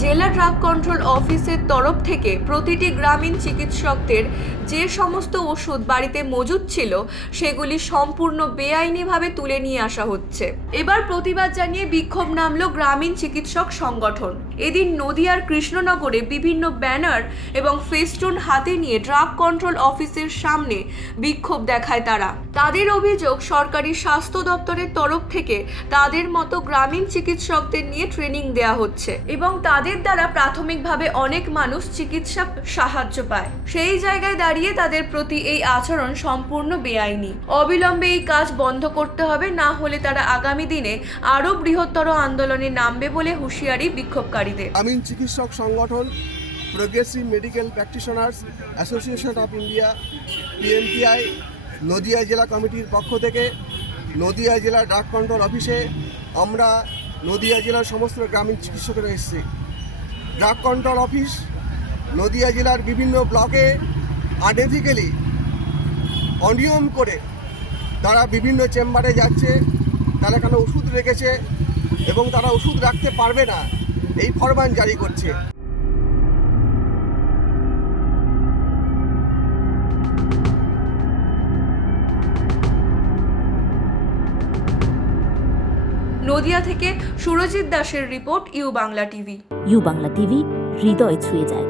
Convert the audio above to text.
Drug control অফিসের তরফ থেকে প্রতিটি গ্রামীণ চিকিৎসকদের যে সমস্ত ওষুধ বাড়িতে মজুদ ছিল, সেগুলি সম্পূর্ণ বেআইনিভাবে তুলে নিয়ে আসা হচ্ছে। এবার প্রতিবাদ জানিয়ে বিক্ষোভ নামলো গ্রামীণ চিকিৎসক সংগঠন। এদিন নদিয়ার কৃষ্ণনগরে বিভিন্ন ব্যানার এবং ফেস্টুন হাতে নিয়ে ড্রাগ কন্ট্রোল অফিসের সামনে বিক্ষোভ দেখায় তারা। তাদের অভিযোগ, সরকারি স্বাস্থ্য দপ্তরের তরফ থেকে তাদের মতো গ্রামীণ চিকিৎসকদের নিয়ে ট্রেনিং দেওয়া হচ্ছে এবং তাদের দ্বারা প্রাথমিকভাবে অনেক মানুষ চিকিৎসা সাহায্য পায়। সেই জায়গায় দাঁড়িয়ে তাদের প্রতি এই আচরণ সম্পূর্ণ বেআইনি। অবিলম্বে এই কাজ বন্ধ করতে হবে, না হলে তারা আগামী দিনে আরও বৃহত্তর আন্দোলনে নামবে বলে হুঁশিয়ারি বিক্ষোভকারীদের। গ্রামীণ চিকিৎসক সংগঠন progressive medical practitioners association of India PMPI Nadia জেলা কমিটির পক্ষ থেকে নদিয়া জেলা ড্রাগ কন্ট্রোল অফিসে আমরা নদিয়া জেলার সমস্ত গ্রামীণ চিকিৎসকরা এসেছি। ড্রাগ কন্ট্রোল অফিস, নদিয়া জেলার বিভিন্ন ব্লকে আনএথিক্যালি অনিয়ম করে তারা বিভিন্ন চেম্বারে যাচ্ছে তারা কেন ওষুধ রেখেছে এবং তারা ওষুধ রাখতে পারবে না এই ফরমান জারি করছে। নদিয়া থেকে সুরজিৎ দাসের report U Bangla TV. U Bangla TV হৃদয় ছুঁয়ে যায়।